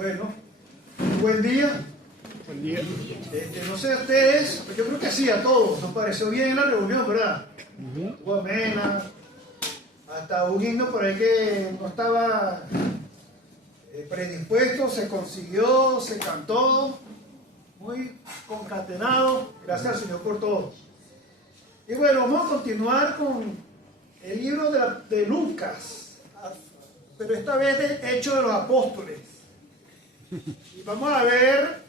Bueno, buen día. Buen día. No sé a ustedes, yo creo que sí, a todos. Nos pareció bien la reunión, ¿verdad? Estuvo amena. Hasta un himno por ahí que no estaba predispuesto, se consiguió, se cantó. Muy concatenado. Gracias al Señor por todo. Y bueno, vamos a continuar con el libro de Lucas, pero esta vez de Hechos de los Apóstoles. Y vamos a ver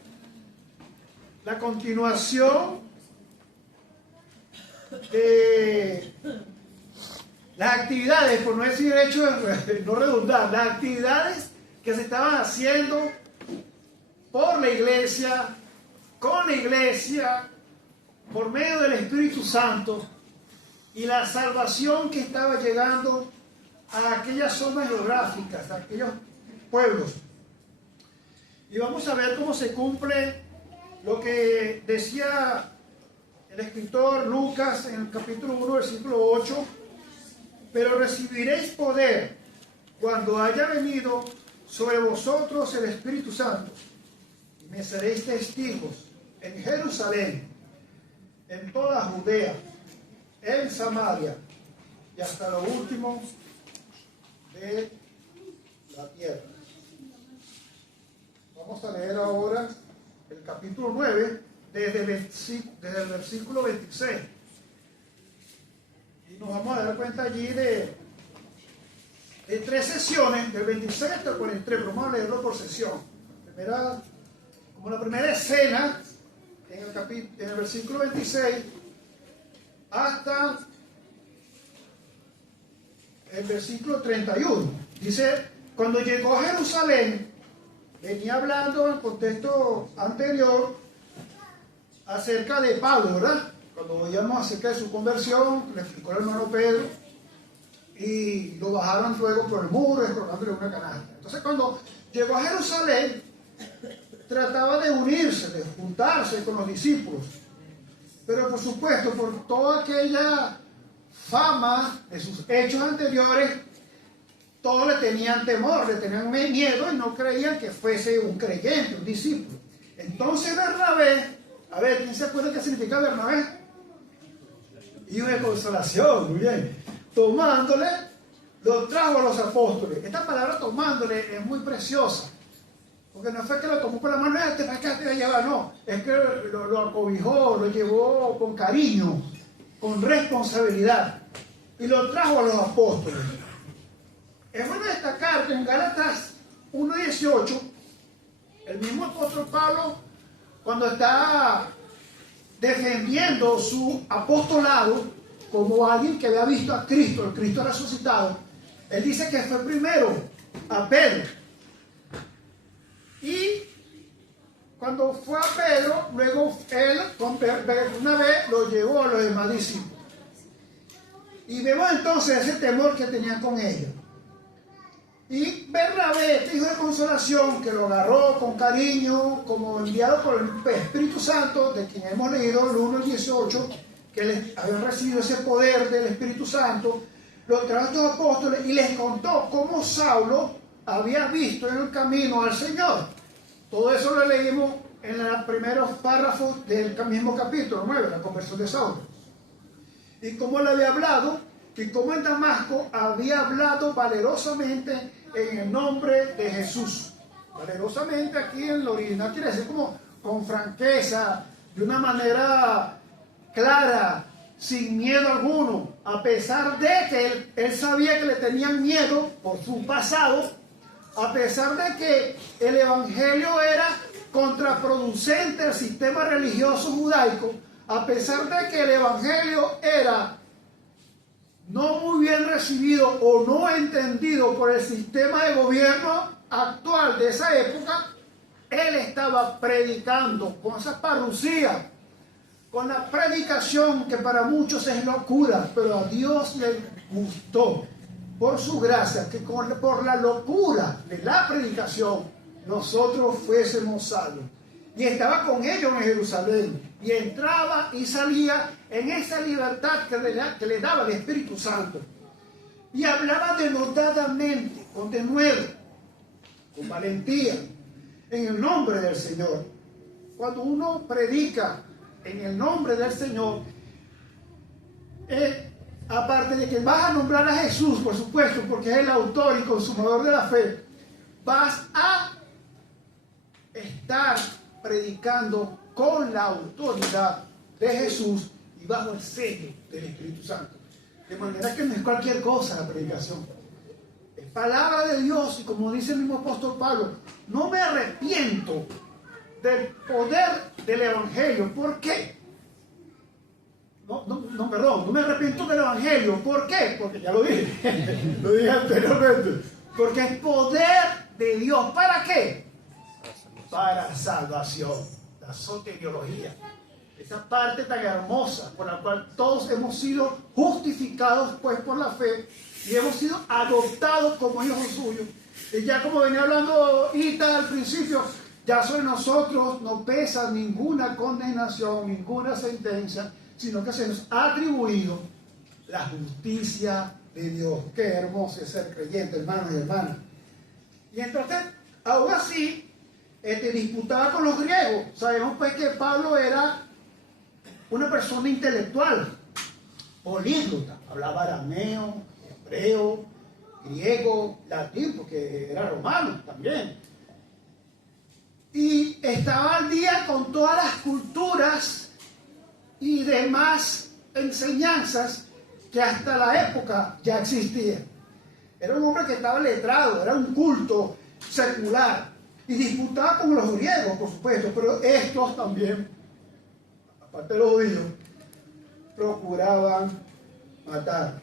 la continuación de las actividades, por no decir hechos, no redundar, las actividades que se estaban haciendo por la iglesia, con la iglesia, por medio del Espíritu Santo, y la salvación que estaba llegando a aquellas zonas geográficas, a aquellos pueblos. Y vamos a ver cómo se cumple lo que decía el escritor Lucas en el capítulo 1, versículo 8. Pero recibiréis poder cuando haya venido sobre vosotros el Espíritu Santo, y me seréis testigos en Jerusalén, en toda Judea, en Samaria y hasta lo último de la tierra. Vamos a leer ahora el capítulo 9 desde el versículo 26. Y nos vamos a dar cuenta allí de tres sesiones, del 26 hasta el 43, pero vamos a leerlo por sesión. Como la primera escena, en el versículo 26, hasta el versículo 31. Dice, cuando llegó a Jerusalén, venía hablando en el contexto anterior acerca de Pablo, ¿verdad? Cuando veíamos acerca de su conversión, le explicó el hermano Pedro, y lo bajaron luego por el muro, escolgándole una canasta. Entonces, cuando llegó a Jerusalén, trataba de unirse, de juntarse con los discípulos. Pero por supuesto, por toda aquella fama de sus hechos anteriores, todos le tenían temor, le tenían miedo y no creían que fuese un creyente, un discípulo. Entonces Bernabé, a ver, ¿quién se acuerda qué significa Bernabé? Hijo de consolación, muy bien. Tomándole, lo trajo a los apóstoles. Esta palabra tomándole es muy preciosa. Porque no fue que lo tomó con la mano, te va a llevar, no. Es que lo acobijó, lo llevó con cariño, con responsabilidad. Y lo trajo a los apóstoles. Es bueno destacar que en Gálatas 1:18, el mismo apóstol Pablo, cuando está defendiendo su apostolado como alguien que había visto a Cristo, el Cristo resucitado, él dice que fue primero a Pedro. Y cuando fue a Pedro, luego él una vez lo llevó a los demás discípulos. Y vemos entonces ese temor que tenían con ellos. Y Bernabé, este hijo de consolación, que lo agarró con cariño, como enviado por el Espíritu Santo, de quien hemos leído el 1:18, que les habían recibido ese poder del Espíritu Santo, los trajo a estos apóstoles y les contó cómo Saulo había visto en el camino al Señor. Todo eso lo leímos en los primeros párrafos del mismo capítulo 9, la conversión de Saulo. Y cómo le había hablado, y cómo en Damasco había hablado valerosamente en el nombre de Jesús. Valerosamente aquí en el original quiere decir como con franqueza, de una manera clara, sin miedo alguno, a pesar de que él sabía que le tenían miedo por su pasado, a pesar de que el evangelio era contraproducente al sistema religioso judaico, a pesar de que el evangelio era no muy bien recibido o no entendido por el sistema de gobierno actual de esa época, él estaba predicando con esa parusía, con la predicación que para muchos es locura, pero a Dios le gustó por su gracia que por la locura de la predicación nosotros fuésemos salvos. Y estaba con ellos en Jerusalén, y entraba y salía en esa libertad que le daba el Espíritu Santo. Y hablaba denodadamente, con denuedo, con valentía, en el nombre del Señor. Cuando uno predica en el nombre del Señor, aparte de que vas a nombrar a Jesús, por supuesto, porque es el autor y consumador de la fe, vas a estar predicando con la autoridad de Jesús y bajo el sello del Espíritu Santo. De manera que no es cualquier cosa la predicación. Es palabra de Dios, y como dice el mismo apóstol Pablo, no me arrepiento del poder del Evangelio. ¿Por qué? No me arrepiento del Evangelio. ¿Por qué? Porque ya lo dije, lo dije anteriormente. Porque es poder de Dios. ¿Para qué? Para salvación. La soteriología. Esa parte tan hermosa por la cual todos hemos sido justificados pues por la fe y hemos sido adoptados como hijos suyos. Y ya como venía hablando Ita al principio, ya sobre nosotros no pesa ninguna condenación, ninguna sentencia, sino que se nos ha atribuido la justicia de Dios. Qué hermoso es ser creyente, hermanos y hermanas. Y entonces, aún así, disputaba con los griegos. Sabemos pues que Pablo era una persona intelectual, políglota, hablaba arameo, hebreo, griego, latín, porque era romano también. Y estaba al día con todas las culturas y demás enseñanzas que hasta la época ya existían. Era un hombre que estaba letrado, era un culto secular y disputaba con los griegos, por supuesto, pero estos también, aparte de los judíos, procuraban matar.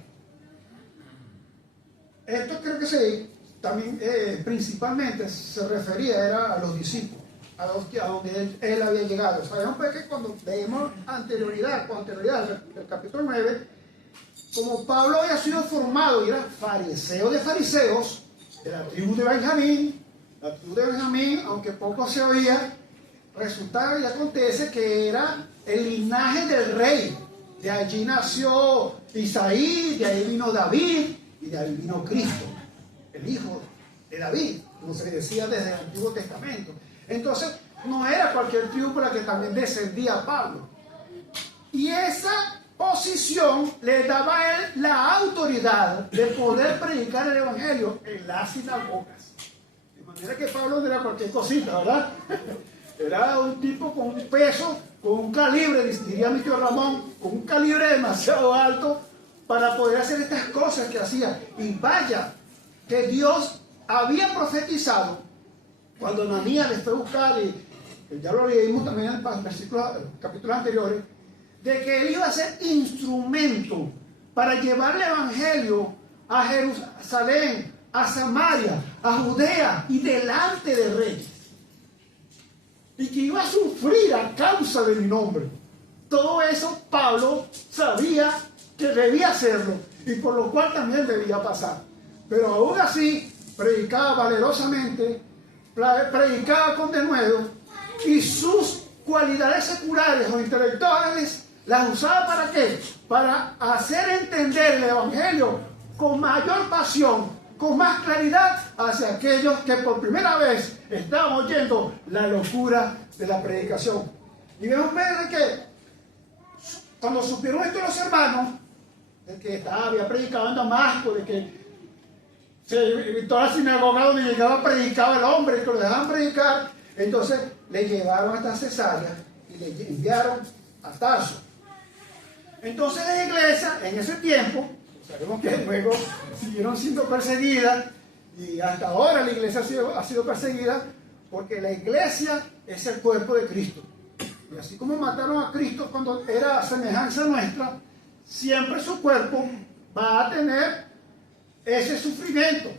Esto creo que también principalmente se refería era a los discípulos, a donde él había llegado. Sabemos pues que cuando leemos con anterioridad del capítulo 9, como Pablo había sido formado y era fariseo de fariseos, de la tribu de Benjamín, aunque poco se oía, resulta y acontece que era el linaje del rey. De allí nació Isaí, de ahí vino David y de ahí vino Cristo, el hijo de David, como se decía desde el Antiguo Testamento. Entonces, no era cualquier tribu por la que también descendía Pablo. Y esa posición le daba a él la autoridad de poder predicar el Evangelio en las sinagogas. De manera que Pablo no era cualquier cosita, ¿verdad? Era un tipo con un peso, con un calibre, diría mi tío Ramón, con un calibre demasiado alto para poder hacer estas cosas que hacía. Y vaya, que Dios había profetizado cuando Ananías les fue a buscar, y ya lo leímos también en capítulos anteriores, de que él iba a ser instrumento para llevar el Evangelio a Jerusalén, a Samaria, a Judea y delante de reyes. Y que iba a sufrir a causa de mi nombre. Todo eso Pablo sabía que debía hacerlo y por lo cual también debía pasar. Pero aún así predicaba valerosamente, predicaba con denuedo y sus cualidades seculares o intelectuales las usaba ¿para qué? Para hacer entender el Evangelio con mayor pasión, con más claridad hacia aquellos que por primera vez estaban oyendo la locura de la predicación. Y vemos de que cuando supieron esto los hermanos, de que había predicado en Damasco, de que toda la sinagoga donde llegaba predicaba el hombre, que lo dejaban predicar, entonces le llevaron hasta Cesarea y le enviaron a Tarso. Entonces la iglesia en ese tiempo, sabemos que luego siguieron siendo perseguidas y hasta ahora la iglesia ha sido perseguida porque la iglesia es el cuerpo de Cristo. Y así como mataron a Cristo cuando era semejanza nuestra, siempre su cuerpo va a tener ese sufrimiento,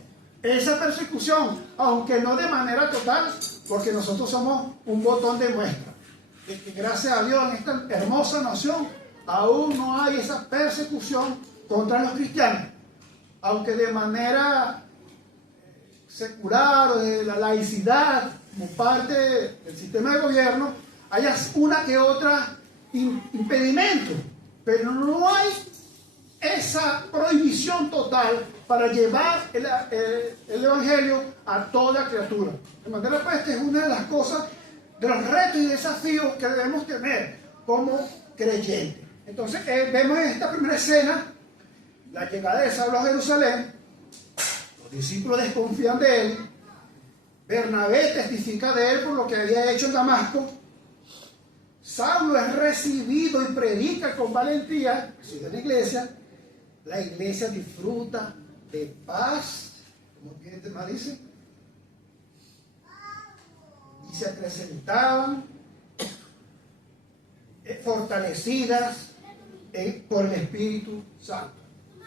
esa persecución, aunque no de manera total, porque nosotros somos un botón de muestra. De que gracias a Dios en esta hermosa nación aún no hay esa persecución contra los cristianos, aunque de manera secular o de la laicidad como parte del sistema de gobierno haya una que otra impedimento, pero no hay esa prohibición total para llevar el Evangelio a toda criatura. De manera pues que es una de las cosas, de los retos y desafíos que debemos tener como creyentes. Entonces vemos en esta primera escena la llegada de Saulo a Jerusalén. Los discípulos desconfían de él. Bernabé testifica de él por lo que había hecho en Damasco. Saulo es recibido y predica con valentía, recibe la iglesia. La iglesia disfruta de paz, como bien más dice, y se presentaban fortalecidas por el Espíritu Santo.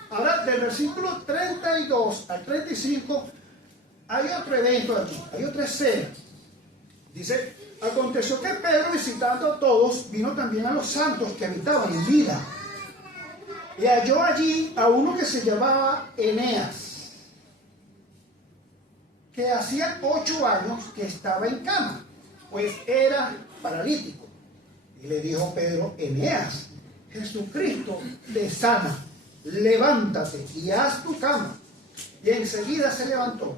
Ahora, del versículo 32 al 35, hay otro evento aquí, hay otra escena. Dice: aconteció que Pedro, visitando a todos, vino también a los santos que habitaban en Lida. Y halló allí a uno que se llamaba Eneas, que hacía 8 años que estaba en cama, pues era paralítico. Y le dijo Pedro: Eneas, Jesucristo te sana, levántate y haz tu cama. Y enseguida se levantó.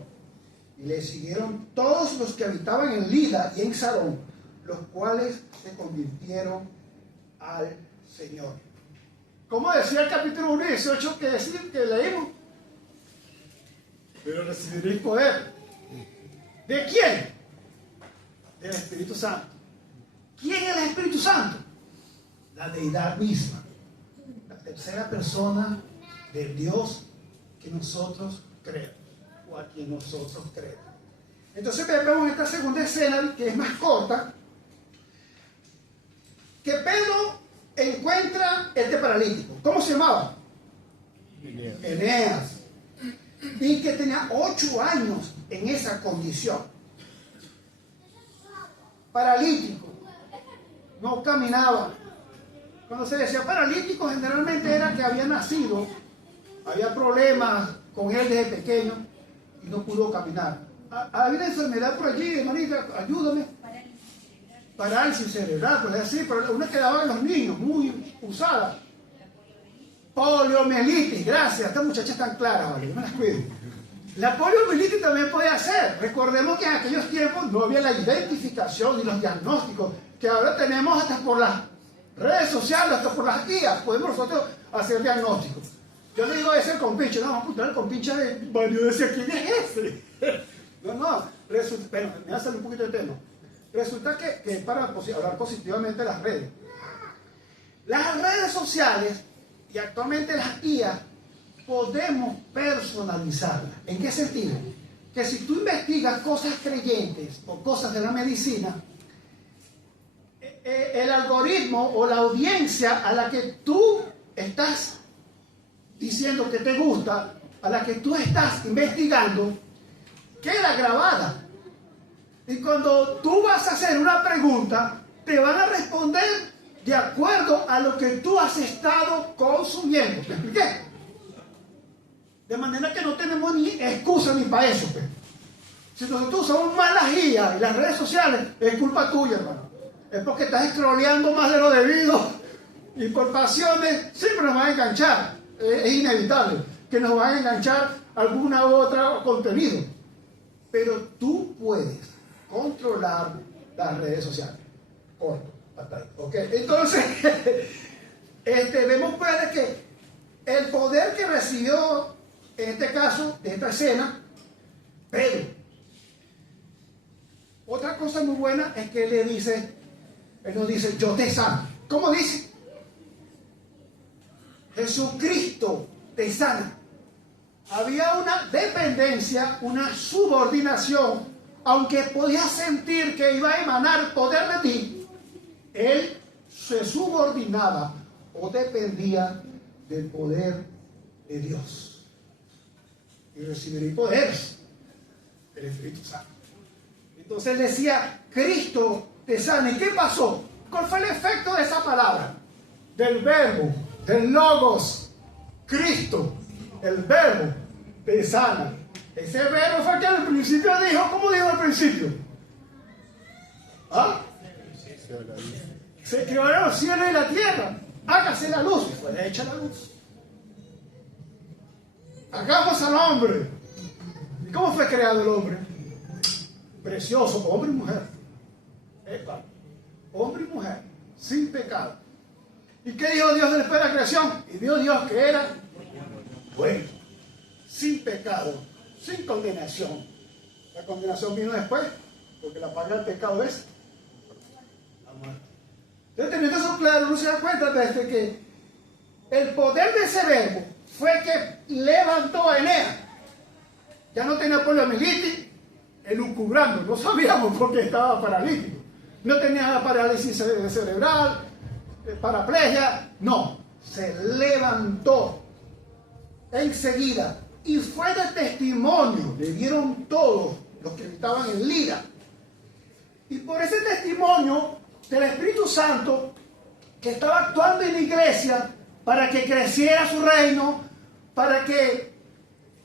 Y le siguieron todos los que habitaban en Lida y en Sarón, los cuales se convirtieron al Señor. Como decía el capítulo 1 y 18 que leímos, pero recibiréis poder. ¿De quién? Del Espíritu Santo. ¿Quién es el Espíritu Santo? La deidad misma, la tercera persona del Dios que nosotros creemos, o a quien nosotros creemos. Entonces vemos esta segunda escena, que es más corta, que Pedro encuentra este paralítico. ¿Cómo se llamaba? Eneas. Y que tenía 8 años en esa condición. Paralítico. No caminaba. Cuando se decía paralítico, generalmente era que había nacido, había problemas con él desde pequeño y no pudo caminar. Había una enfermedad por allí, hermanita, ayúdame. Parálisis cerebral, pues así, pero una que daban los niños, muy usada. Poliomielitis, gracias, estas muchachas están claras, vale, yo me las cuido. La poliomielitis también puede hacer. Recordemos que en aquellos tiempos no había la identificación ni los diagnósticos que ahora tenemos hasta por las redes sociales, hasta por las guías, podemos nosotros hacer diagnósticos. Yo le digo a ese compinche, no, vamos a apuntar el compinche de Mario, decía, ¿quién es ese? No, resulta, bueno, me va a salir un poquito de tema. Resulta que es para hablar positivamente de las redes. Las redes sociales y actualmente las guías podemos personalizarlas. ¿En qué sentido? Que si tú investigas cosas creyentes o cosas de la medicina, el algoritmo o la audiencia a la que tú estás diciendo que te gusta, a la que tú estás investigando, queda grabada. Y cuando tú vas a hacer una pregunta, te van a responder de acuerdo a lo que tú has estado consumiendo. ¿Me expliqué? De manera que no tenemos ni excusa ni para eso. Pues. Si nosotros usamos malas guías y las redes sociales, es culpa tuya, hermano. Es porque estás scrolleando más de lo debido y por pasiones siempre nos van a enganchar. Es inevitable que nos van a enganchar alguna u otra contenido. Pero tú puedes controlar las redes sociales. Corto, hasta ahí. ¿Ok? Entonces, vemos pues de que el poder que recibió, en este caso, de esta escena, Pedro. Otra cosa muy buena es que él nos dice, yo te sano. ¿Cómo dice? Jesucristo te sana. Había una dependencia, una subordinación. Aunque podías sentir que iba a emanar poder de ti, él se subordinaba o dependía del poder de Dios. Y recibiría poderes del Espíritu Santo. Entonces decía, Cristo te sana. ¿Y qué pasó? ¿Cuál fue el efecto de esa palabra? Del verbo, del logos, Cristo, el verbo te sana. Ese verbo fue que al principio dijo, ¿cómo dijo al principio? ¿Ah? Se crearon los cielos y la tierra. Hágase la luz. Fue hecha la luz. hagamos al hombre. ¿Y cómo fue creado el hombre? Precioso, hombre y mujer. Epa, hombre y mujer, sin pecado. ¿Y qué dijo Dios después de la creación? Y vio Dios que era bueno, sin pecado, sin condenación. La condenación vino después, porque la paga del pecado es la muerte. Entonces, teniendo eso claro, uno se da cuenta desde que el poder de ese verbo fue el que levantó a Eneas. Ya no tenía poliomielitis, elucubrando, no sabíamos por qué estaba paralítico. No tenía parálisis cerebral, paraplegia, no. Se levantó enseguida y fue de testimonio, le dieron todos los que estaban en Lida. Y por ese testimonio del Espíritu Santo que estaba actuando en la iglesia para que creciera su reino, para que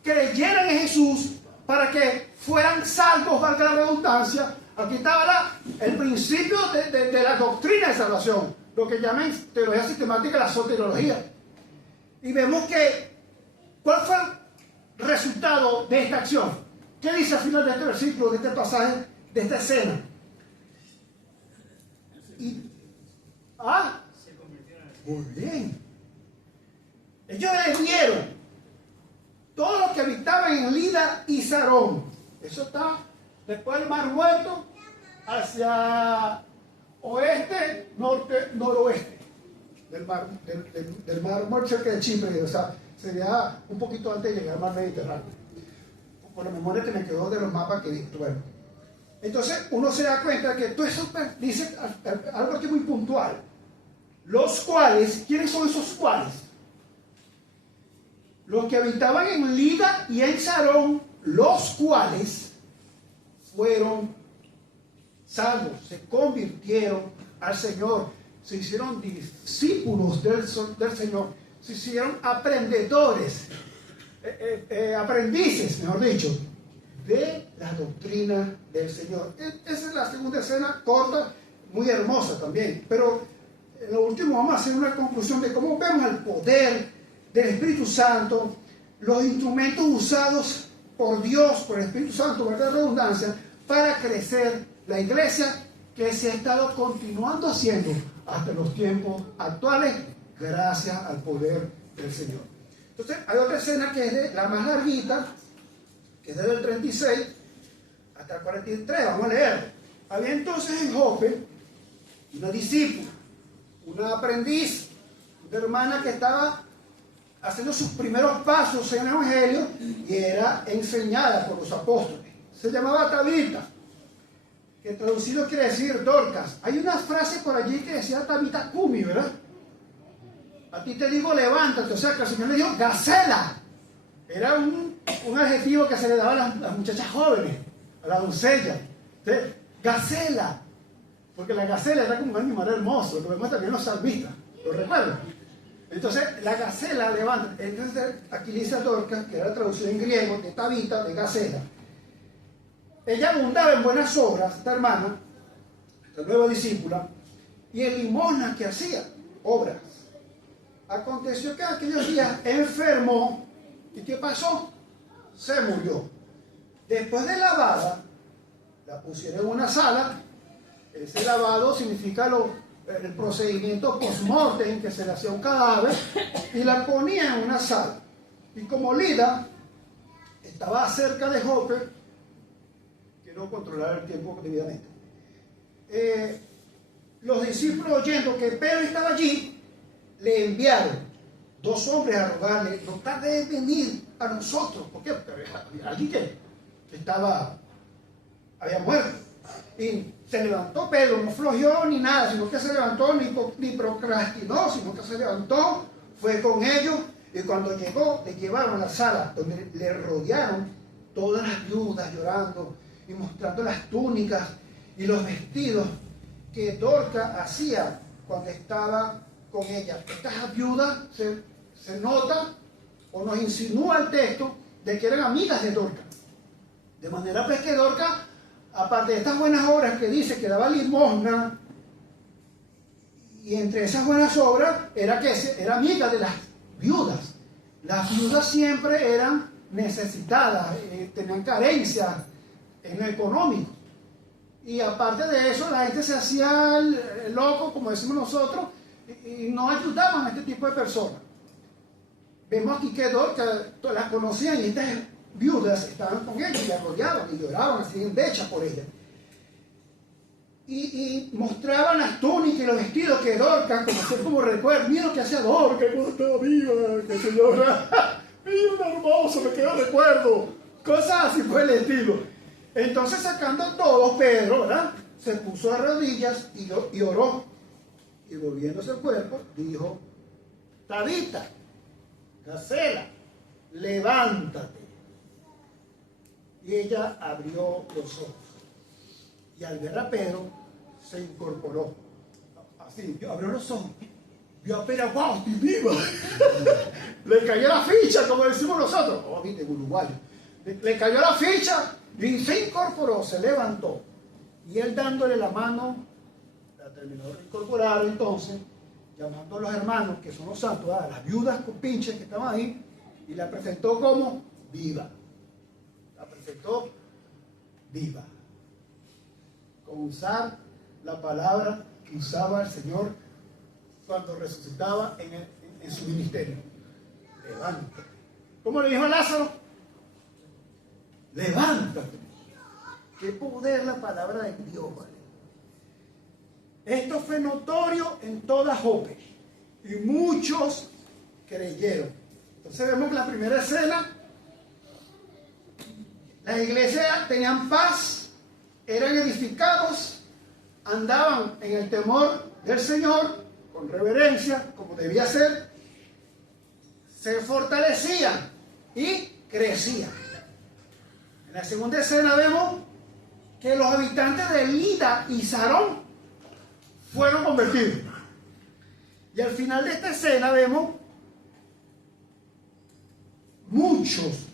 creyeran en Jesús, para que fueran salvos, valga la redundancia. Aquí estaba el principio de la doctrina de salvación, lo que llaman teología sistemática, la soteriología. Y vemos que, ¿cuál fue el resultado de esta acción? ¿Qué dice al final de este versículo, de este pasaje, de esta escena? Muy bien. Ellos les dieron todos los que habitaban en Lida y Sarón. Eso está después del Mar Muerto, hacia oeste, norte, noroeste del Mar Muerto, cerca de Chipre. O sea, sería un poquito antes de llegar al Mar Mediterráneo. Por la memoria que me quedó de los mapas que dije. Bueno, entonces uno se da cuenta que todo eso dice algo aquí muy puntual. Los cuales, ¿quiénes son esos cuales? Los que habitaban en Lida y en Sarón, los cuales fueron salvos, se convirtieron al Señor, se hicieron discípulos del Señor, se hicieron aprendedores, aprendices, mejor dicho, de la doctrina del Señor. Esa es la segunda escena, corta, muy hermosa también, pero en lo último vamos a hacer una conclusión de cómo vemos el poder del Espíritu Santo, los instrumentos usados por Dios, por el Espíritu Santo, verdad la redundancia, para crecer la iglesia que se ha estado continuando haciendo hasta los tiempos actuales, gracias al poder del Señor. Entonces, hay otra escena que es la más larguita, que es desde el 36 hasta el 43, vamos a leer. Había entonces en Jope una discípula, una aprendiz, una hermana que estaba haciendo sus primeros pasos en el Evangelio y era enseñada por los apóstoles. Se llamaba Tabita, que traducido quiere decir Dorcas. Hay una frase por allí que decía Tabita Cumi, ¿verdad? A ti te digo levántate, o sea que el Señor le dijo gacela. Era un adjetivo que se le daba a las muchachas jóvenes, a las doncellas. ¿Sí? Gacela, porque la gacela era como un animal hermoso, lo vemos también los salmistas, ¿lo recuerdan? Entonces, la gacela levanta. Entonces, aquí dice Dorcas, que era traducida en griego, de Tabita, de gacela. Ella abundaba en buenas obras, esta hermana, esta nueva discípula, y en limosnas que hacía, obras. Aconteció que aquellos días enfermó, ¿y qué pasó? Se murió. Después de lavada, la pusieron en una sala. Ese lavado significa el procedimiento post-mortem, que se le hacía un cadáver, y la ponía en una sala. Y como Lida estaba cerca de Jope, quiero controlar el tiempo debidamente, los discípulos, oyendo que Pedro estaba allí, le enviaron 2 hombres a rogarle: no tarde en venir a nosotros, porque había alguien que había muerto. Y se levantó Pedro, no flojeó ni nada, sino que se levantó, ni procrastinó, sino que se levantó, fue con ellos, y cuando llegó, le llevaron a la sala, donde le rodearon todas las viudas llorando y mostrando las túnicas y los vestidos que Dorcas hacía cuando estaba con ella. Estas viudas se nota o nos insinúa el texto de que eran amigas de Dorcas. De manera pues que Dorcas, aparte de estas buenas obras que dice que daba limosna, y entre esas buenas obras era que era amiga de las viudas. Las viudas siempre eran necesitadas, tenían carencias en lo económico. Y aparte de eso, la gente se hacía el loco, como decimos nosotros, y no ayudaban a este tipo de personas. Vemos aquí que las conocían y estas viudas estaban con ella y la rodeaban y lloraban, así en decha por ella. Y mostraban las túnicas y los vestidos que Dorcas, como recuerdo, mira lo que hacía Dorcas cuando estaba viva, que señora, mira hermoso, me quedó recuerdo, cosas así por el estilo. Entonces, sacando todo, Pedro, ¿verdad?, se puso de rodillas y oró, y volviéndose el cuerpo, dijo: Tabita, Gacela, levántate. Y ella abrió los ojos. Y al ver a Pedro, se incorporó. Así, abrió los ojos. Vio a Pedro, ¡wow, estoy viva! Le cayó la ficha, como decimos nosotros. Oh, viste, uruguayo. Le cayó la ficha y se incorporó, se levantó. Y él dándole la mano, la terminó de incorporar entonces, llamando a los hermanos, que son los santos, a las viudas con pinches que estaban ahí, y la presentó como viva. La presentó viva. Con usar la palabra que usaba el Señor cuando resucitaba en su ministerio. Levántate. ¿Cómo le dijo a Lázaro? Levántate. Qué poder la palabra de Dios, ¿vale? Esto fue notorio en toda Jope y muchos creyeron. Entonces vemos la primera escena. Las iglesias tenían paz, eran edificados, andaban en el temor del Señor, con reverencia, como debía ser, se fortalecían y crecían. En la segunda escena vemos que los habitantes de Lida y Sarón fueron convertidos. Y al final de esta escena vemos muchos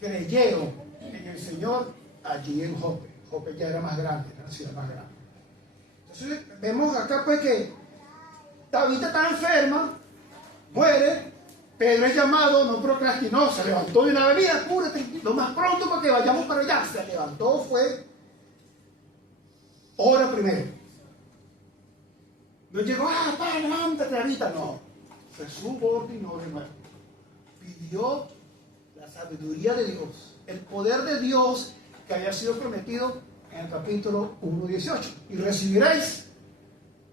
creyeron en el Señor allí en Jope. Jope ya era más grande, era la ciudad más grande. Entonces vemos acá pues que Tabita está enferma, muere, Pedro es llamado, no procrastinó, se levantó de una bebida, apúrate, lo más pronto para que vayamos para allá. Se levantó, fue, ora primero. No llegó, para, levántate ahorita, no. Se subordinó de nuevo. Pidió la sabiduría de Dios, el poder de Dios que había sido prometido en el capítulo 1:18. Y recibiréis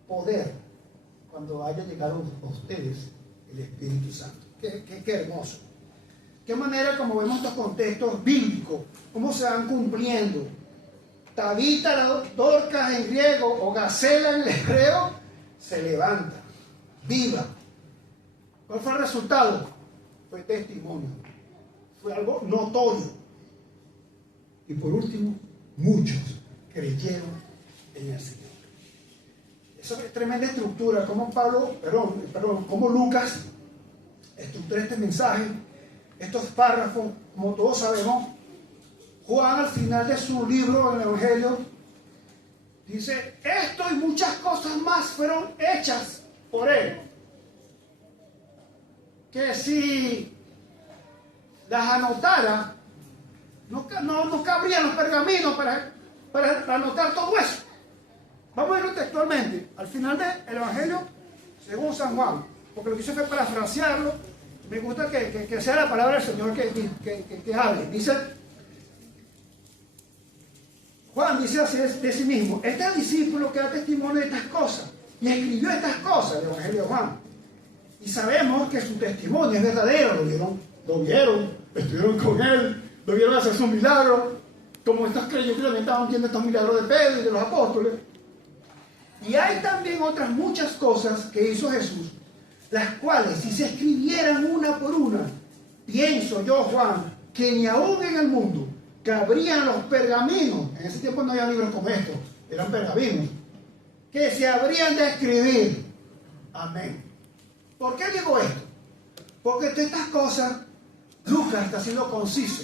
poder cuando haya llegado a ustedes el Espíritu Santo. Qué hermoso. Qué manera como vemos estos contextos bíblicos, cómo se van cumpliendo. Tabita, Dorcas en griego o Gacela en el hebreo, se levanta, viva. ¿Cuál fue el resultado? Fue testimonio. Fue algo notorio. Y por último, muchos creyeron en el Señor. Esa es tremenda estructura, como como Lucas estructura este mensaje, estos párrafos, como todos sabemos. Juan al final de su libro, el Evangelio, dice, esto y muchas cosas más fueron hechas por él. Que si las anotara, no cabrían los pergaminos para anotar todo eso. Vamos a irlo textualmente, al final del Evangelio, según San Juan, porque lo que hice fue parafrasearlo. Me gusta que sea la palabra del Señor que hable. Dice, Juan dice así de sí mismo, este es el discípulo que da testimonio de estas cosas, y escribió estas cosas, el Evangelio de Juan. Y sabemos que su testimonio es verdadero, lo vieron, estuvieron con él, lo vieron hacer sus milagros, como estos creyentes también estaban viendo estos milagros de Pedro y de los apóstoles. Y hay también otras muchas cosas que hizo Jesús, las cuales si se escribieran una por una, pienso yo, Juan, que ni aún en el mundo cabrían los pergaminos. En ese tiempo no había libros como estos, eran pergaminos, que se habrían de escribir. Amén. ¿Por qué digo esto? Porque de estas cosas Lucas está siendo conciso.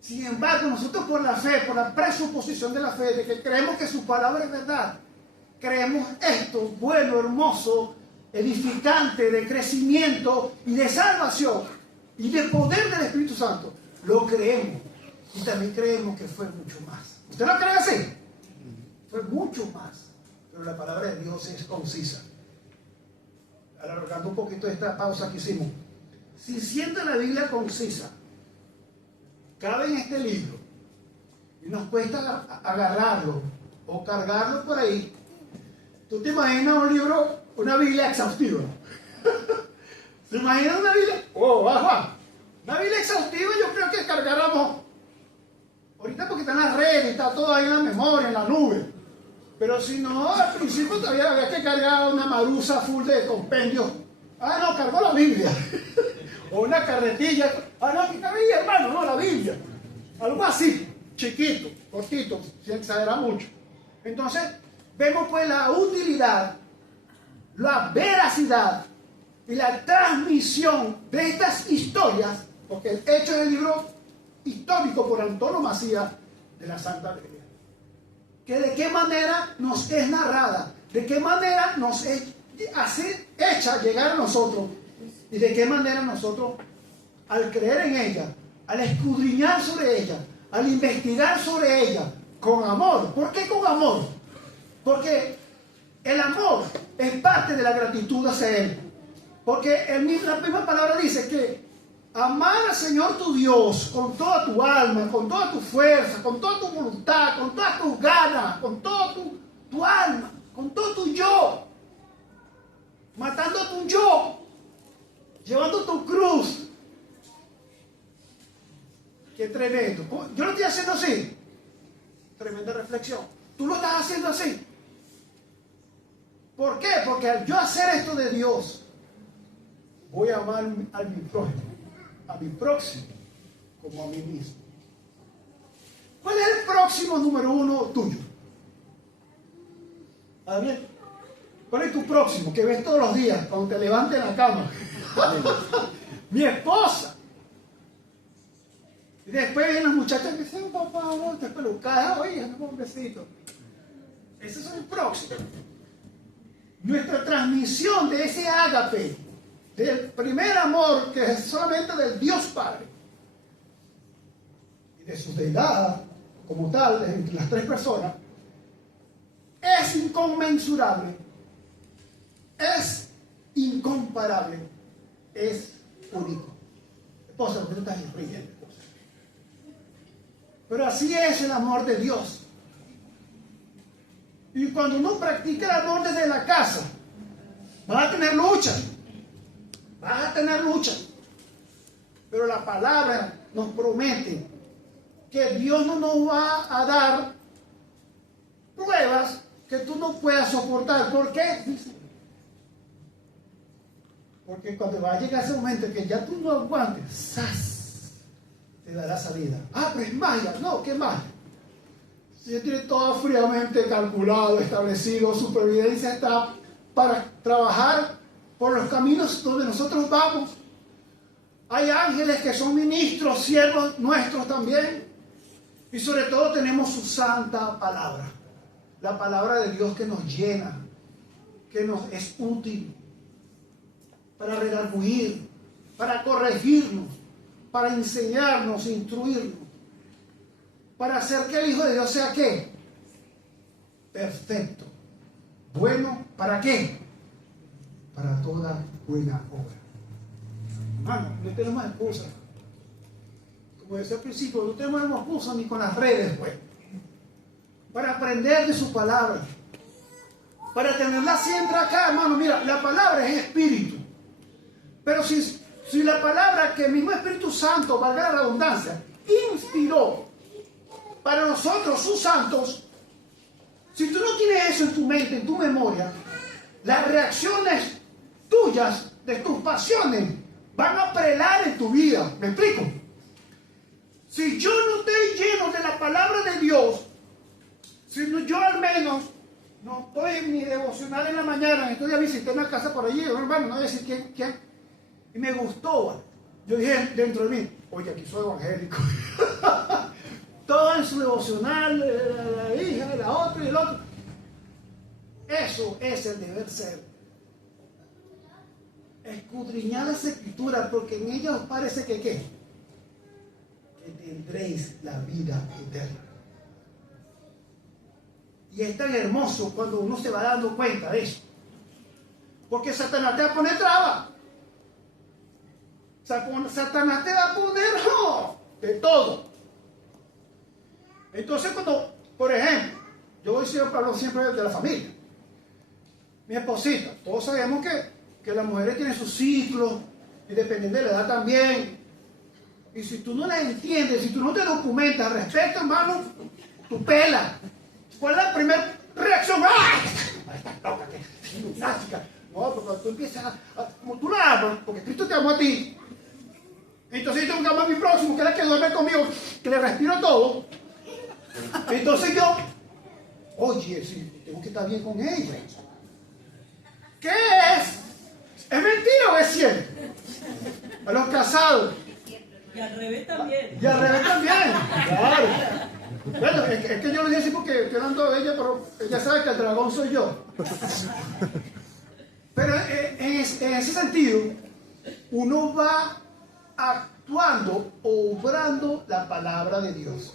Sin embargo, nosotros por la fe, por la presuposición de la fe, de que creemos que su palabra es verdad, creemos esto bueno, hermoso, edificante, de crecimiento y de salvación y de poder del Espíritu Santo, lo creemos. Y también creemos que fue mucho más. ¿Usted lo cree así? Fue mucho más. Pero la palabra de Dios es concisa. Alargando un poquito esta pausa que hicimos. Si siendo la Biblia concisa, cabe en este libro y nos cuesta agarrarlo o cargarlo por ahí, ¿tú te imaginas un libro, una Biblia exhaustiva? ¿Te imaginas una Biblia? Oh, Juan. Una Biblia exhaustiva yo creo que cargáramos, ahorita porque están las redes, está todo ahí en la memoria, en la nube. Pero si no, al principio todavía había que cargar una maruza full de compendios. Ah, no, cargó la Biblia. O una carretilla. Ah, no, ¿qué Biblia, hermano? No, la Biblia. Algo así, chiquito, cortito, sin exagerar mucho. Entonces, vemos pues la utilidad, la veracidad y la transmisión de estas historias, porque el hecho es el libro histórico por antonomasia de la Santa Biblia. Que de qué manera nos es narrada, de qué manera nos es hecha llegar a nosotros y de qué manera nosotros, al creer en ella, al escudriñar sobre ella, al investigar sobre ella, con amor. ¿Por qué con amor? Porque el amor es parte de la gratitud hacia Él. Porque la misma palabra dice que amar al Señor tu Dios con toda tu alma, con toda tu fuerza, con toda tu voluntad, con todas tus ganas, con toda tu alma, con todo tu yo, matando a tu yo, llevando tu cruz. Qué tremendo. Yo lo estoy haciendo así. Tremenda reflexión. Tú lo estás haciendo así. ¿Por qué? Porque al yo hacer esto de Dios, voy a amar a mi prójimo, a mi próximo, como a mí mismo. ¿Cuál es el próximo número uno tuyo? ¿Está bien? ¿Cuál es tu próximo? Que ves todos los días cuando te levantes en la cama. Mi esposa. Y después vienen las muchachas que dicen, papá, vos te pelucada, oye, dame un besito. Ese es el próximo. Nuestra transmisión de ese ágape, del primer amor que es solamente del Dios Padre y de su deidad como tal, entre las tres personas, es inconmensurable, es incomparable, es único. Esposa, ¿por qué tú estás riendo? Pero así es el amor de Dios. Y cuando uno practica el amor desde la casa, vas a tener lucha. Vas a tener lucha. Pero la palabra nos promete que Dios no nos va a dar pruebas que tú no puedas soportar. ¿Por qué? Dice. Porque cuando va a llegar ese momento que ya tú no aguantes, ¡zas!, te dará salida. Ah, pero es magia. No, ¿qué magia? Si ya tiene todo fríamente calculado, establecido, su providencia está para trabajar por los caminos donde nosotros vamos. Hay ángeles que son ministros, siervos nuestros también. Y sobre todo tenemos su santa palabra. La palabra de Dios que nos llena, que nos es útil para redarguir, para corregirnos, para enseñarnos, instruirnos, para hacer que el Hijo de Dios sea ¿qué? Perfecto. Bueno, ¿para qué? Para toda buena obra. Hermano, no tenemos excusa. Como decía al principio, no tenemos excusa ni con las redes, pues. Para aprender de su palabra. Para tenerla siempre acá, hermano. Mira, la palabra es espíritu. Pero si la palabra que el mismo Espíritu Santo, valga la redundancia, inspiró para nosotros, sus santos, si tú no tienes eso en tu mente, en tu memoria, las reacciones tuyas, de tus pasiones, van a prelar en tu vida. ¿Me explico? Si yo no estoy lleno de la palabra de Dios, si yo al menos no estoy en mi devocional en la mañana, estoy a visitar una casa por allí, hermano, no voy a decir quién, y me gustó. Yo dije dentro de mí, oye, aquí soy evangélico. Todo en su devocional, la hija, la otra y el otro. Eso es el deber ser. escudriñad las escrituras, porque en ellas os parece que ¿qué? Que tendréis la vida eterna. Y es tan hermoso cuando uno se va dando cuenta de eso. Porque Satanás te va a poner traba. Satanás te va a poner de todo. Entonces cuando, por ejemplo, yo voy siempre hablo siempre de la familia. Mi esposita, todos sabemos que las mujeres tienen sus ciclos, y dependiendo de la edad también. Y si tú no las entiendes, si tú no te documentas al respecto, hermano, tú pelas. ¿Cuál es la primera reacción? ¡Ay! Estás loca, que gimnástica. No, porque cuando tú empiezas como tú la amas, porque Cristo te amó a ti. Entonces yo tengo que amar a mi próximo, que es el que duerme conmigo, que le respiro todo. Entonces yo, oye, sí, tengo que estar bien con ella. ¿Qué es? ¿Es mentira o es cierto? A los casados. Y al revés también. Y al revés también, claro. Bueno, es que yo lo dije así porque estoy hablando de ella, pero ella sabe que el dragón soy yo. Pero en ese sentido, uno va actuando, obrando la palabra de Dios.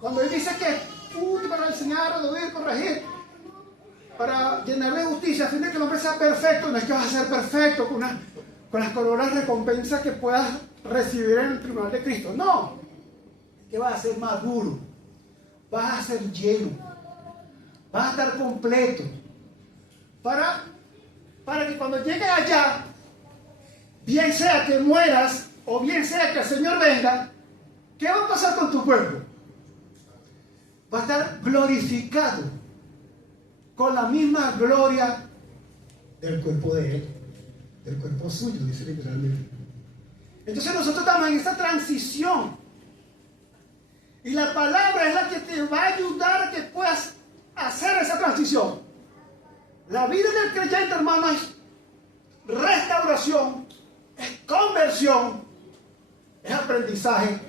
Cuando Él dice que es útil para enseñar, redarguir, corregir, para llenar de justicia, a fin de que el hombre sea perfecto, no es que vas a ser perfecto con las coronas recompensas que puedas recibir en el tribunal de Cristo. No, es que vas a ser maduro, vas a ser lleno, vas a estar completo, para que cuando llegues allá, bien sea que mueras o bien sea que el Señor venga, ¿qué va a pasar con tu cuerpo? Va a estar glorificado con la misma gloria del cuerpo de Él, del cuerpo suyo, dice literalmente. Entonces nosotros estamos en esta transición y la palabra es la que te va a ayudar a que puedas hacer esa transición. La vida del creyente, hermano, es restauración, es conversión, es aprendizaje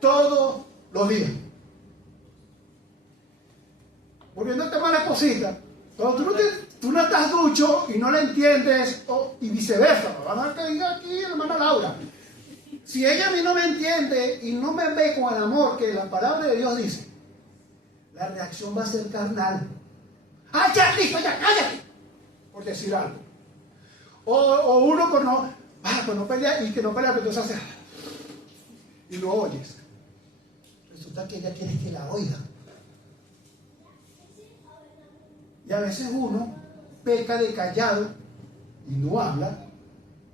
todos los días. Volviendo al tema de la cosita, cuando tú no estás ducho y no la entiendes, y viceversa, vamos a que diga aquí la hermana Laura, si ella a mí no me entiende y no me ve con el amor que la palabra de Dios dice, la reacción va a ser carnal. ¡Ah, ya, listo, ya, cállate! Por decir algo. O uno por no pelear, y que no pelea, pero entonces hace, y lo oyes. Resulta que ella quiere que la oiga. Y a veces uno peca de callado y no habla,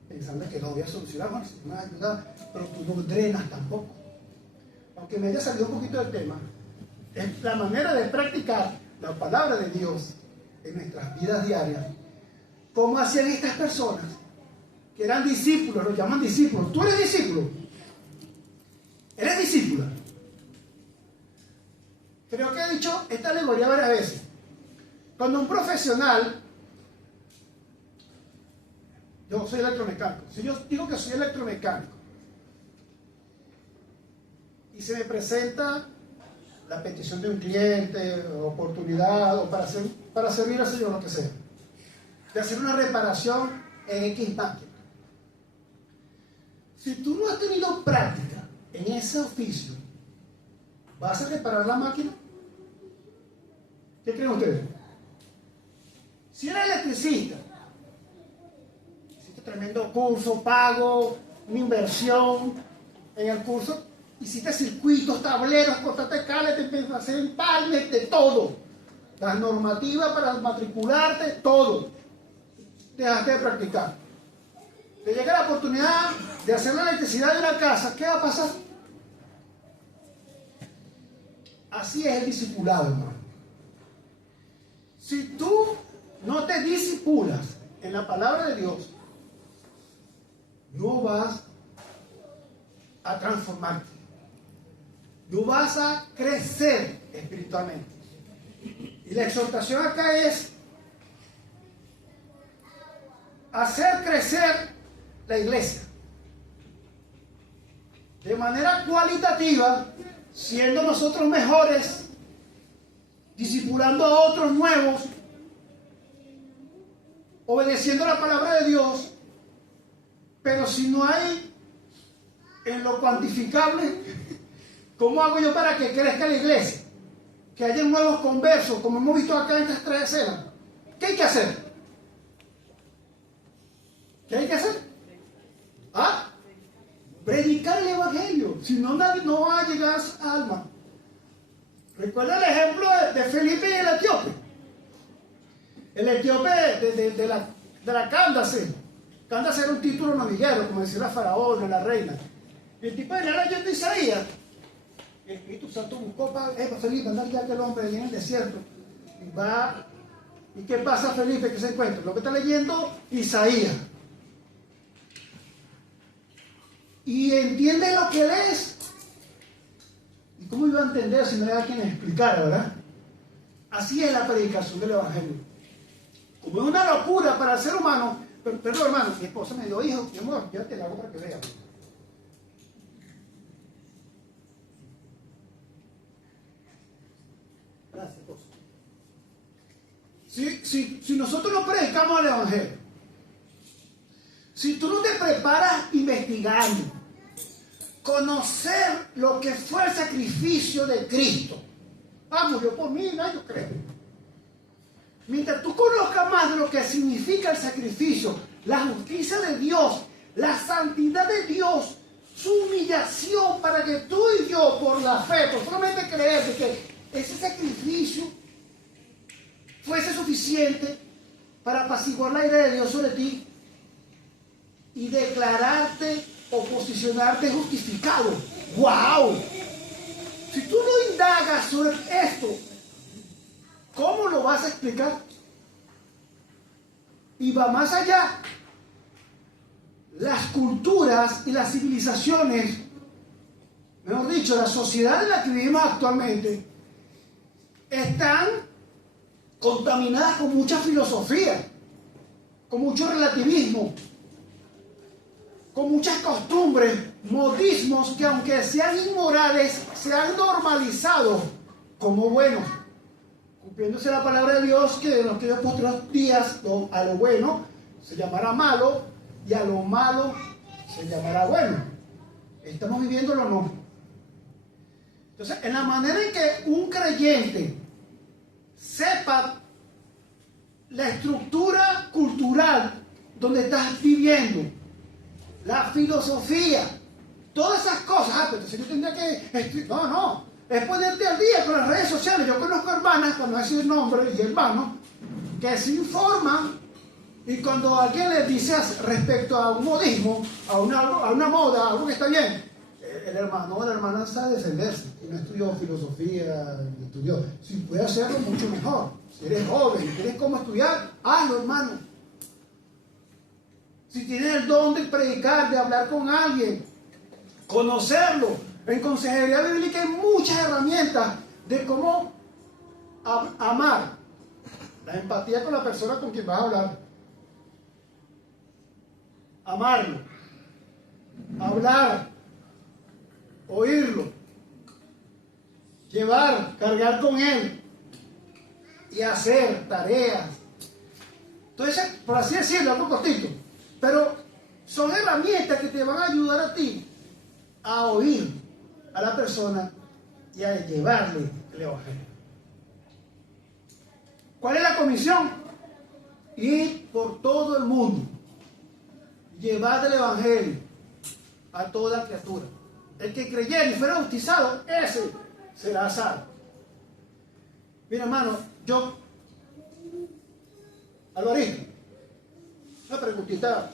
pensando que no voy a solucionar, bueno, si me va a ayudar, pero tú no drenas tampoco. Aunque me haya salido un poquito del tema, es la manera de practicar la palabra de Dios en nuestras vidas diarias. ¿Cómo hacían estas personas que eran discípulos? Los llaman discípulos. ¿Tú eres discípulo? ¿Eres discípula? Creo que he dicho esta alegoría varias veces. Cuando un profesional, yo soy electromecánico, si yo digo que soy electromecánico y se me presenta la petición de un cliente, oportunidad, o para servir al Señor, lo que sea, de hacer una reparación en X máquina. Si tú no has tenido práctica en ese oficio, ¿vas a reparar la máquina? ¿Qué creen ustedes? Si eres electricista, hiciste tremendo curso, pago, una inversión en el curso, hiciste circuitos, tableros, cortaste cables, te empiezas a hacer empalmes, de todo. Las normativas para matricularte, todo. Dejaste de practicar. Te llega la oportunidad de hacer la electricidad de una casa, ¿qué va a pasar? Así es el discipulado, hermano. Si tú no te discipulas en la palabra de Dios, no vas a transformarte. No vas a crecer espiritualmente. Y la exhortación acá es hacer crecer la iglesia de manera cualitativa, siendo nosotros mejores, discipulando a otros nuevos, obedeciendo la palabra de Dios Pero si no hay en lo cuantificable, ¿cómo hago yo para que crezca la iglesia? Que haya nuevos conversos, como hemos visto acá en estas 3 escenas. ¿Qué hay que hacer? ¿Qué hay que hacer? ¿Ah? Predicar el evangelio. Si no, nadie no va a llegar a alma. Recuerda el ejemplo de Felipe y el etíope. El etíope de la Cándace. Cándace era un título novillero, como decía la faraón, la reina. Y el tipo venía leyendo Isaías. El Espíritu Santo buscó para Felipe, andar ya aquel hombre allí en el desierto. Y va. ¿Y qué pasa, Felipe? ¿Qué se encuentra? Lo que está leyendo Isaías. Y entiende lo que lees. ¿Y cómo iba a entender si no había quien le explicara, verdad? Así es la predicación del evangelio. Como es una locura para el ser humano. Perdón, hermano, mi esposa me dijo, hijo, mi amor, ya te la hago para que veas. Gracias, esposa. Si nosotros no predicamos el evangelio, si tú no te preparas investigando, conocer lo que fue el sacrificio de Cristo. Murió por mí, no, yo creo. Mientras tú conozcas más de lo que significa el sacrificio, la justicia de Dios, la santidad de Dios, su humillación para que tú y yo, por la fe, por solamente creer de que ese sacrificio fuese suficiente para apaciguar la ira de Dios sobre ti y declararte o posicionarte justificado. ¡Wow! Si tú no indagas sobre esto, ¿cómo lo vas a explicar? Y va más allá. Las culturas y las civilizaciones, mejor dicho, la sociedad en la que vivimos actualmente, están contaminadas con mucha filosofía, con mucho relativismo, con muchas costumbres, modismos que aunque sean inmorales, se han normalizado como buenos, cumpliéndose la palabra de Dios que en aquellos otros días a lo bueno se llamará malo y a lo malo se llamará bueno. ¿Estamos viviéndolo o no? Entonces, en la manera en que un creyente sepa la estructura cultural donde estás viviendo, la filosofía, todas esas cosas, pero entonces yo tendría que... No, es ponerte al día con las redes sociales. Yo conozco hermanas, cuando decir nombre y hermanos, que se informan y cuando alguien les dice respecto a un modismo, a una moda, a algo que está bien, el hermano o la hermana sabe defenderse. Y no estudió filosofía, estudió. Si puede hacerlo, mucho mejor. Si eres joven y tienes cómo estudiar, hazlo, hermano. Si tienes el don de predicar, de hablar con alguien, conocerlo. En consejería bíblica hay muchas herramientas de cómo amar. La empatía con la persona con quien vas a hablar. Amarlo. Hablar. Oírlo. Llevar, cargar con él. Y hacer tareas. Entonces, por así decirlo, algo cortito. Pero son herramientas que te van a ayudar a ti a oír a la persona y a llevarle el evangelio. ¿Cuál es la comisión? Ir por todo el mundo, llevar el evangelio a toda criatura. El que creyera y fuera bautizado, ese será salvo. Mira, hermano, Alvarito, una preguntita,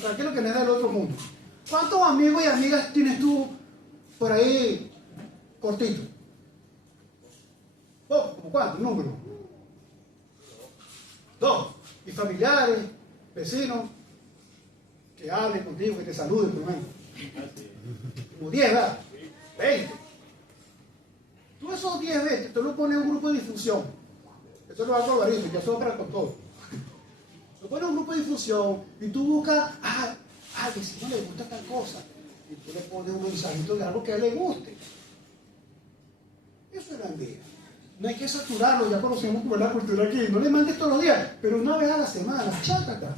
tranquilo que no es del otro mundo. ¿Cuántos amigos y amigas tienes tú por ahí cortito? ¿Cómo cuántos? ¿Número? 2. Y familiares, vecinos, que hablen contigo, que te saluden por lo menos. Como 10, ¿verdad? 20. Tú esos 10 veces te lo pones en un grupo de difusión. Eso lo hago Alvarito, que eso es para con todo. Lo pones en un grupo de difusión y tú buscas, al vecino le gusta tal cosa. Y tú le pones un mensajito de algo que a él le guste. Eso es la envidia. No hay que saturarlo, ya conocemos cómo es la cultura aquí. No le mandes todos los días, pero una vez a la semana, chácata.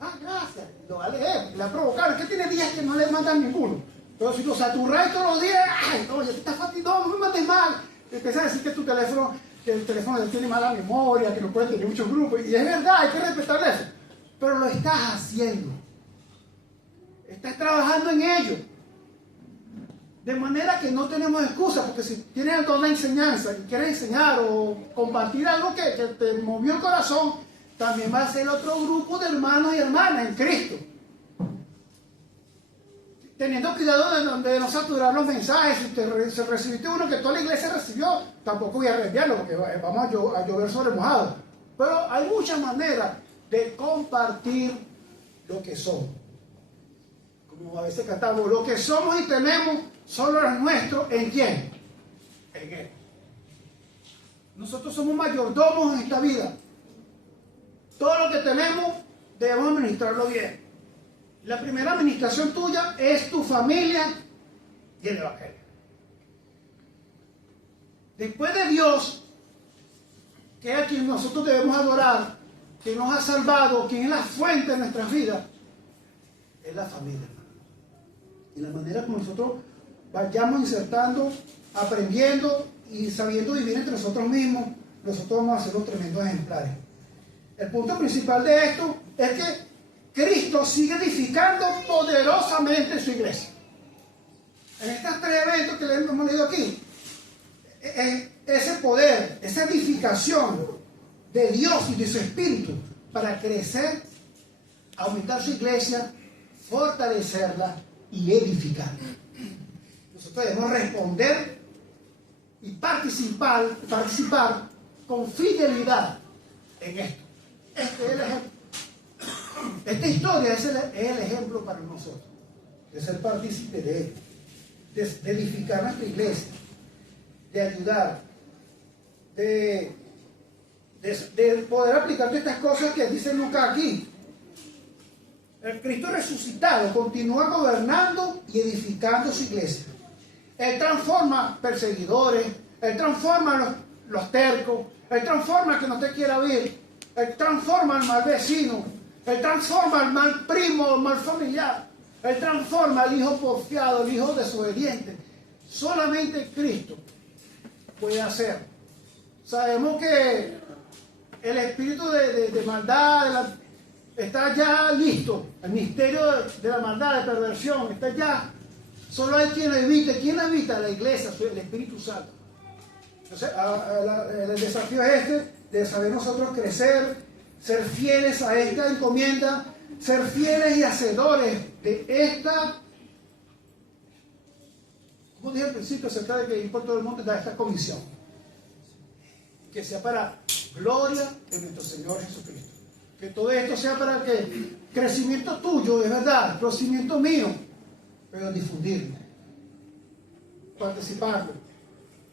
Ah, gracias. Lo va a leer, la provocar. Es que tiene días que no le mandan ninguno. Pero si lo saturáis todos los días, ay, no, ya te estás fatigado, no me mandes mal. Empiezas a decir que tu teléfono, que el teléfono tiene mala memoria, que no puede tener muchos grupos. Y es verdad, hay que respetar eso. Pero lo estás haciendo. Estás trabajando en ello. De manera que no tenemos excusa, porque si tienes alguna enseñanza y quieres enseñar o compartir algo que te movió el corazón, también va a ser otro grupo de hermanos y hermanas en Cristo. Teniendo cuidado de no saturar los mensajes. Si recibiste uno que toda la iglesia recibió, tampoco voy a reenviarlo, porque vamos a llover sobre mojado. Pero hay muchas maneras de compartir lo que somos. Como a veces cantamos, lo que somos y tenemos solo es nuestro. ¿En quién? En Él. Nosotros somos mayordomos en esta vida. Todo lo que tenemos debemos administrarlo bien. La primera administración tuya es tu familia y el Evangelio. Después de Dios, que es a quien nosotros debemos adorar, que nos ha salvado, quien es la fuente de nuestras vidas, es la familia. Y la manera como nosotros vayamos insertando, aprendiendo y sabiendo vivir entre nosotros mismos, nosotros vamos a ser los tremendos ejemplares. El punto principal de esto es que Cristo sigue edificando poderosamente su iglesia. En estos 3 eventos que le hemos leído aquí, ese poder, esa edificación de Dios y de su Espíritu para crecer, aumentar su iglesia, fortalecerla y edificarla. Nosotros debemos responder y participar con fidelidad en esto. Este es el ejemplo. Esta historia es el ejemplo para nosotros, de ser partícipe de él, de edificar nuestra iglesia, de ayudar, de poder aplicar todas estas cosas que dice Lucas aquí. El Cristo resucitado continúa gobernando y edificando su iglesia. Él transforma perseguidores, Él transforma los tercos, Él transforma al que no te quiera oír, Él transforma al mal vecino, Él transforma al mal primo, al mal familiar, Él transforma al hijo porfiado, al hijo desobediente. Solamente Cristo puede hacer. Sabemos que el espíritu de maldad está ya listo. El misterio de la maldad, de perversión, está ya. Solo hay quien lo evite. ¿Quién lo evita? La iglesia, el Espíritu Santo. Entonces, el desafío es este, de saber nosotros crecer, ser fieles a esta encomienda, ser fieles y hacedores de esta, como dije al principio, acerca de que ir por todo el mundo da esta comisión. Que sea para gloria de nuestro Señor Jesucristo. Que todo esto sea para que crecimiento tuyo, es verdad, crecimiento mío, pero difundirlo, participarlo,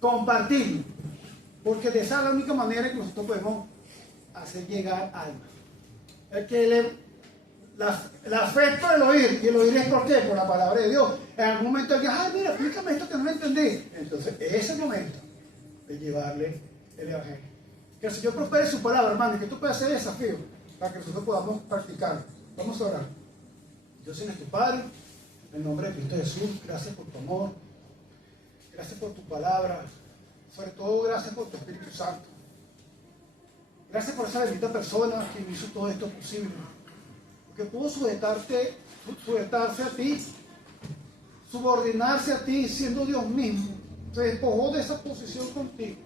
compartirlo, porque de esa es la única manera que nosotros podemos hacer llegar algo. Es que la fe es por el oír, y el oír es por qué, por la palabra de Dios. En algún momento alguien, ay, mira, explícame esto que no lo entendí. Entonces, es el momento de llevarle el Evangelio. Que el Señor prospere su palabra, hermano, y que tú puedas hacer desafío para que nosotros podamos practicar. Vamos a orar. Dios es nuestro Padre, en el nombre de Cristo Jesús, gracias por tu amor, gracias por tu palabra, sobre todo gracias por tu Espíritu Santo. Gracias por esa bendita persona que hizo todo esto posible, que pudo sujetarse a ti, subordinarse a ti, siendo Dios mismo. Se despojó de esa posición contigo.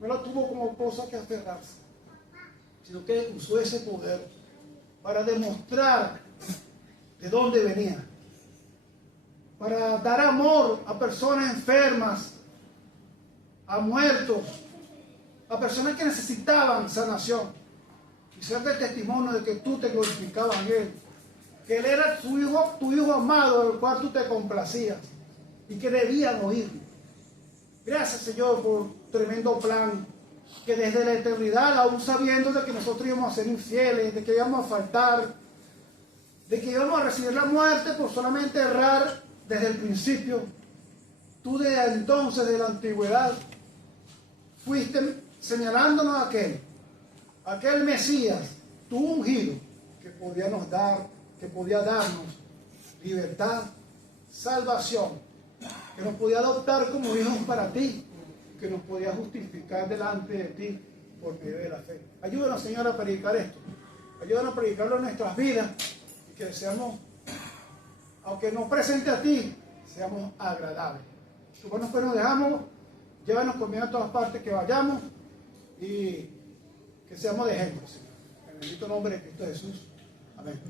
No la tuvo como cosa que aferrarse, sino que usó ese poder para demostrar de dónde venía, para dar amor a personas enfermas, a muertos, a personas que necesitaban sanación, y ser el testimonio de que tú te glorificabas en Él, que Él era tu hijo amado, del cual tú te complacías, y que debían oírlo. Gracias, Señor, por tremendo plan, que desde la eternidad, aún sabiendo de que nosotros íbamos a ser infieles, de que íbamos a faltar, de que íbamos a recibir la muerte por solamente errar desde el principio, tú desde entonces, de la antigüedad, fuiste señalándonos a aquel Mesías, tu ungido, que que podía darnos libertad, salvación, que nos podía adoptar como hijos para ti, que nos podía justificar delante de ti por medio de la fe. Ayúdanos, Señor, a predicar esto. Ayúdanos a predicarlo en nuestras vidas y que seamos, aunque nos presente a ti, seamos agradables. Suponemos que nos dejamos, llévanos conmigo a todas partes que vayamos y que seamos de ejemplo, Señor. En el bendito nombre de Cristo Jesús. Amén.